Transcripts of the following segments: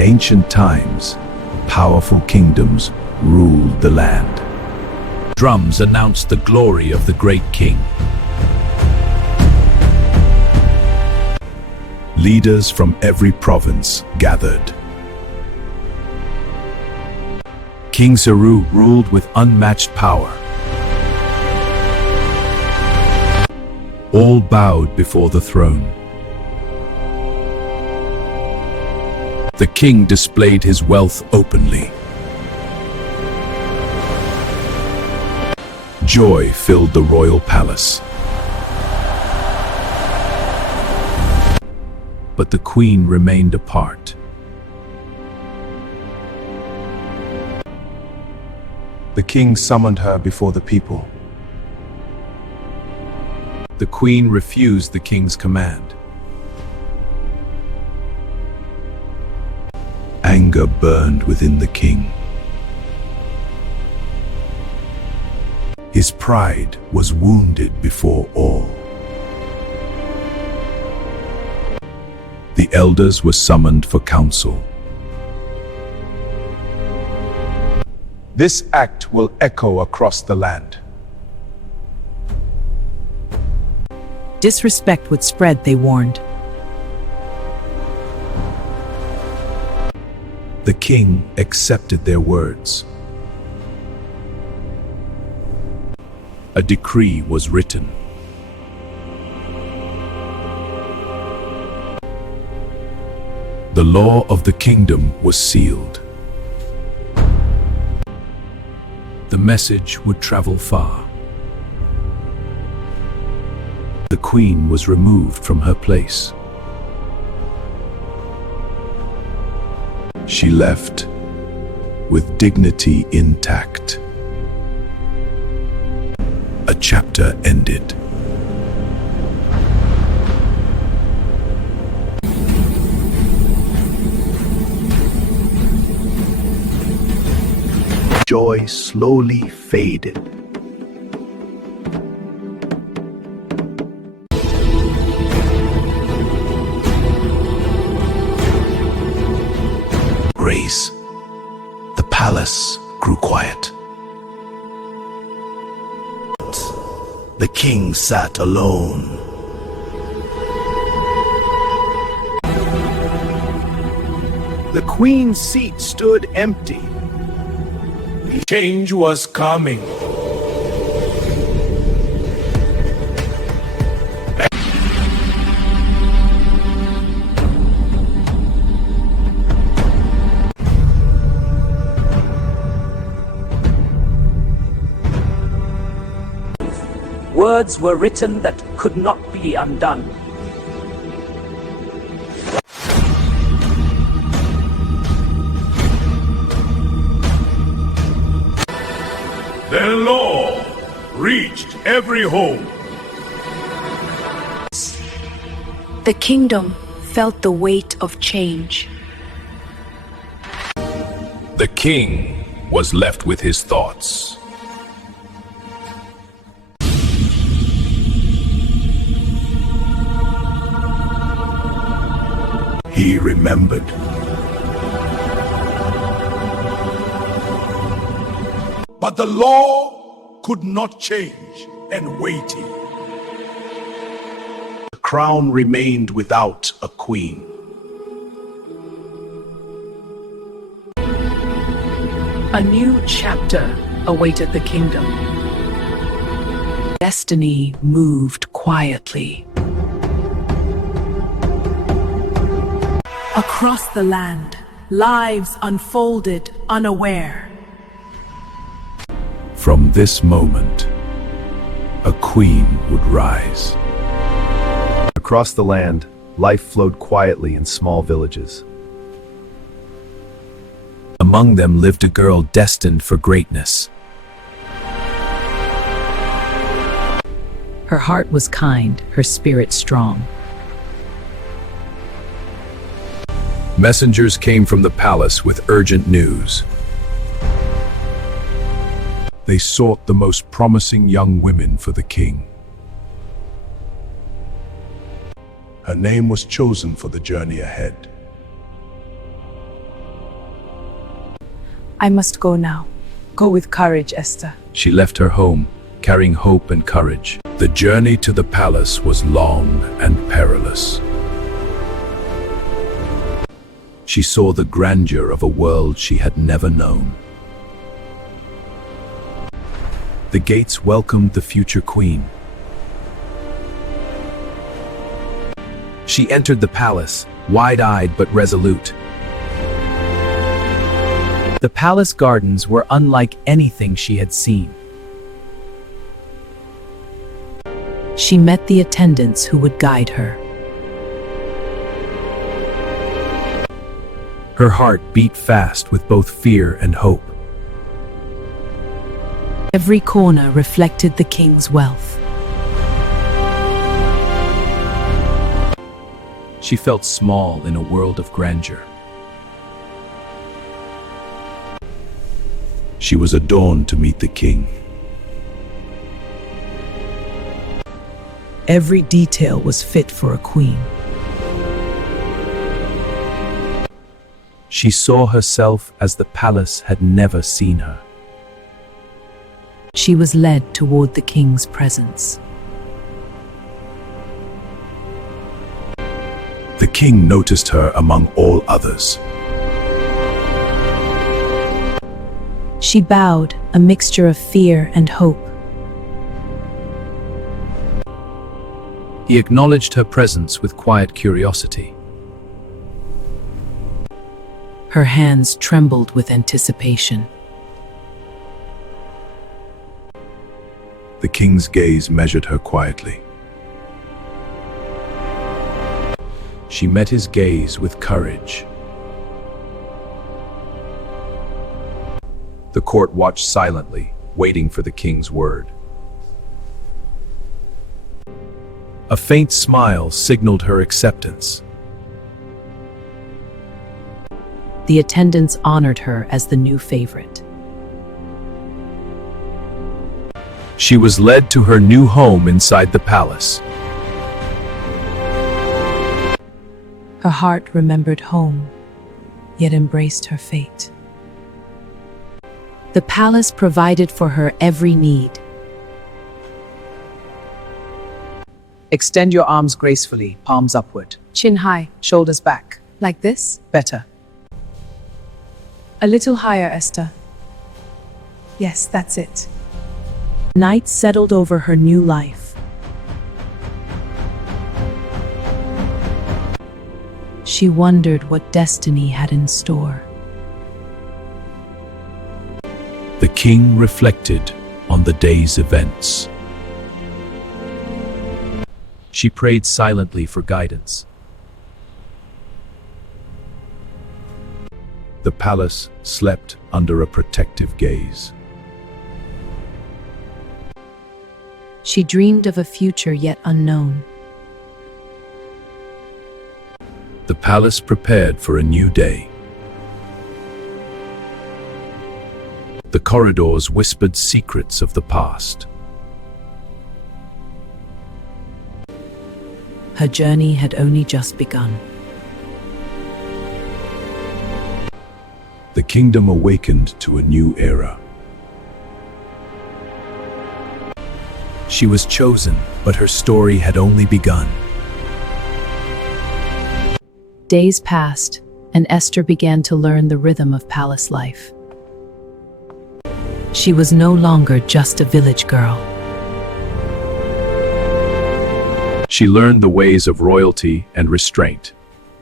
In ancient times, powerful kingdoms ruled the land. Drums announced the glory of the great king. Leaders from every province gathered. King Saru ruled with unmatched power. All bowed before the throne. The king displayed his wealth openly. Joy filled the royal palace. But the queen remained apart. The king summoned her before the people. The queen refused the king's command. Anger burned within the king. His pride was wounded before all. The elders were summoned for counsel. This act will echo across the land. Disrespect would spread, they warned. The king accepted their words. A decree was written. The law of the kingdom was sealed. The message would travel far. The queen was removed from her place. She left with dignity intact. A chapter ended. Joy slowly faded. Grace. The palace grew quiet. The king sat alone. The queen's seat stood empty. Change was coming. Words were written that could not be undone. Their law reached every home. The kingdom felt the weight of change. The king was left with his thoughts. He remembered. But the law could not change, and waiting. The crown remained without a queen. A new chapter awaited the kingdom. Destiny moved quietly. Across the land, lives unfolded unaware. From this moment, a queen would rise. Across the land, life flowed quietly in small villages. Among them lived a girl destined for greatness. Her heart was kind, her spirit strong. Messengers came from the palace with urgent news. They sought the most promising young women for the king. Her name was chosen for the journey ahead. I must go now. Go with courage, Esther. She left her home, carrying hope and courage. The journey to the palace was long and perilous. She saw the grandeur of a world she had never known. The gates welcomed the future queen. She entered the palace, wide-eyed but resolute. The palace gardens were unlike anything she had seen. She met the attendants who would guide her. Her heart beat fast with both fear and hope. Every corner reflected the king's wealth. She felt small in a world of grandeur. She was adorned to meet the king. Every detail was fit for a queen. She saw herself as the palace had never seen her. She was led toward the king's presence. The king noticed her among all others. She bowed, a mixture of fear and hope. He acknowledged her presence with quiet curiosity. Her hands trembled with anticipation. The king's gaze measured her quietly. She met his gaze with courage. The court watched silently, waiting for the king's word. A faint smile signaled her acceptance. The attendants honored her as the new favorite. She was led to her new home inside the palace. Her heart remembered home, yet embraced her fate. The palace provided for her every need. Extend your arms gracefully, palms upward. Chin high, shoulders back. Like this? Better. A little higher, Esther. Yes, that's it. Night settled over her new life. She wondered what destiny had in store. The king reflected on the day's events. She prayed silently for guidance. The palace slept under a protective gaze. She dreamed of a future yet unknown. The palace prepared for a new day. The corridors whispered secrets of the past. Her journey had only just begun. The kingdom awakened to a new era. She was chosen, but her story had only begun. Days passed, and Esther began to learn the rhythm of palace life. She was no longer just a village girl. She learned the ways of royalty and restraint.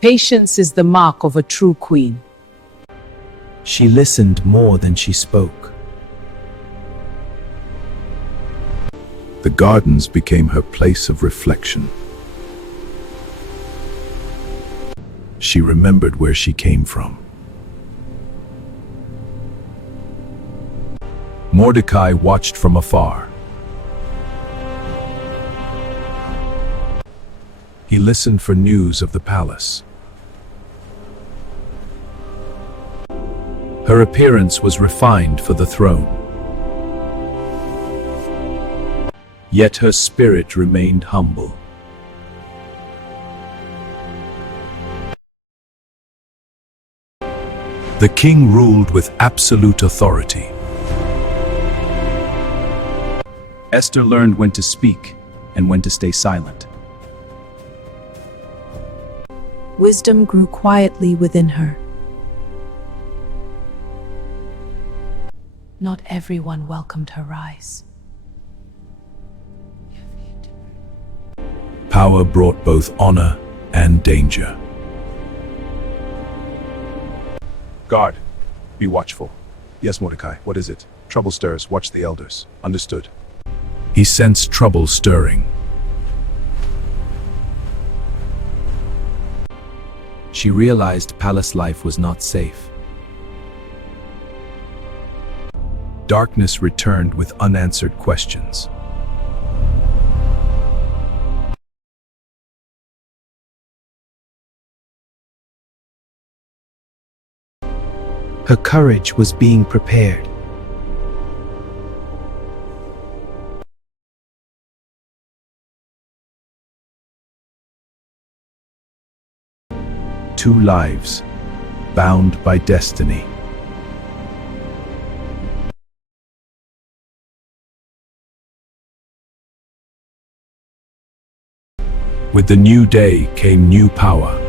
Patience is the mark of a true queen. She listened more than she spoke. The gardens became her place of reflection. She remembered where she came from. Mordecai watched from afar. He listened for news of the palace. Her appearance was refined for the throne. Yet her spirit remained humble. The king ruled with absolute authority. Esther learned when to speak and when to stay silent. Wisdom grew quietly within her. Not everyone welcomed her rise. Power brought both honor and danger. Guard, be watchful. Yes, Mordecai, what is it? Trouble stirs, watch the elders. Understood. He sensed trouble stirring. She realized palace life was not safe. Darkness returned with unanswered questions. Her courage was being prepared. Two lives, bound by destiny. With the new day came new power.